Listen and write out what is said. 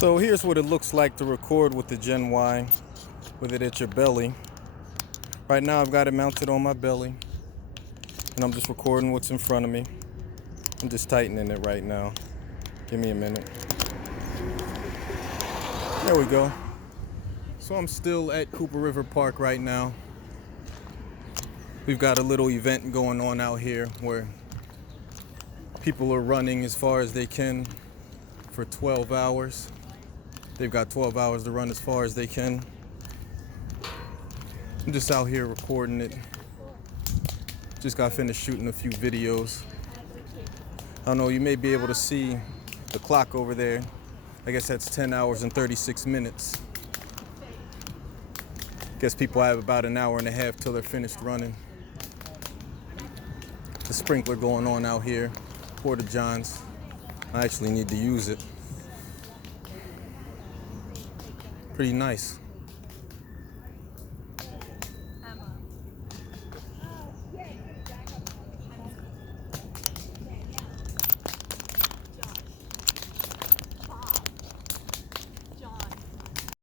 So here's what it looks like to record with the YenWhy with it at your belly. Right now I've got it mounted on my belly and I'm just recording what's in front of me. I'm just tightening it right now. Give me a minute. There we go. So I'm still at Cooper River Park right now. We've got a little event going on out here where people are running as far as they can for 12 hours. They've got 12 hours to run as far as they can. I'm just out here recording it. Just got finished shooting a few videos. I don't know, you may be able to see the clock over there. I guess that's 10 hours and 36 minutes. Guess people have about an hour and a half till they're finished running. The sprinkler going on out here, Porta Johns. I actually need to use it. Pretty nice.